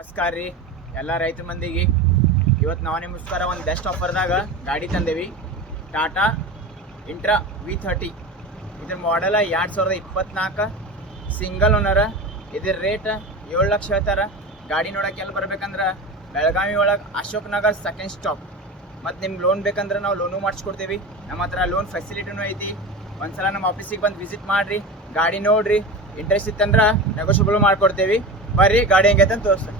ನಮಸ್ಕಾರ ರೀ ಎಲ್ಲ ರೈತ ಮಂದಿಗೆ. ಇವತ್ತು ನಾವು ನಿಮಗೋಸ್ಕರ ಒಂದು ಬೆಸ್ಟ್ ಆಫರ್ದಾಗ ಗಾಡಿ ತಂದೇವಿ. Tata intra V30. ಇದ್ರ ಮಾಡೆಲ 2024 ಸಿಂಗಲ್ ಓನರ. ಇದ್ರ ರೇಟ್ 7 ಲಕ್ಷ ಹೇಳ್ತಾರೆ. ಗಾಡಿ ನೋಡೋಕೆ ಎಲ್ಲಿ ಬರ್ಬೇಕಂದ್ರೆ ಬೆಳಗಾವಿ ಒಳಗೆ ಅಶೋಕ್ ನಗರ್ ಸೆಕೆಂಡ್ ಸ್ಟಾಪ್. ಮತ್ತು ನಿಮ್ಗೆ ಲೋನ್ ಬೇಕಂದ್ರೆ ನಾವು ಲೋನು ಮಾಡಿಸ್ಕೊಡ್ತೀವಿ. ನಮ್ಮ ಹತ್ರ ಲೋನ್ ಫೆಸಿಲಿಟಿನೂ ಐತಿ. ಒಂದ್ಸಲ ನಮ್ಮ ಆಫೀಸಿಗೆ ಬಂದು ವಿಸಿಟ್ ಮಾಡಿರಿ, ಗಾಡಿ ನೋಡ್ರಿ. ಇಂಟ್ರೆಸ್ಟ್ ಇತ್ತಂದ್ರೆ ನೆಗೋಷಿಯಬಲ್ ಮಾಡ್ಕೊಡ್ತೀವಿ. ಬರ್ರಿ ಗಾಡಿ ಹೆಂಗೈತೆ ಅಂತ ತೋರಿಸ್ತೀನಿ.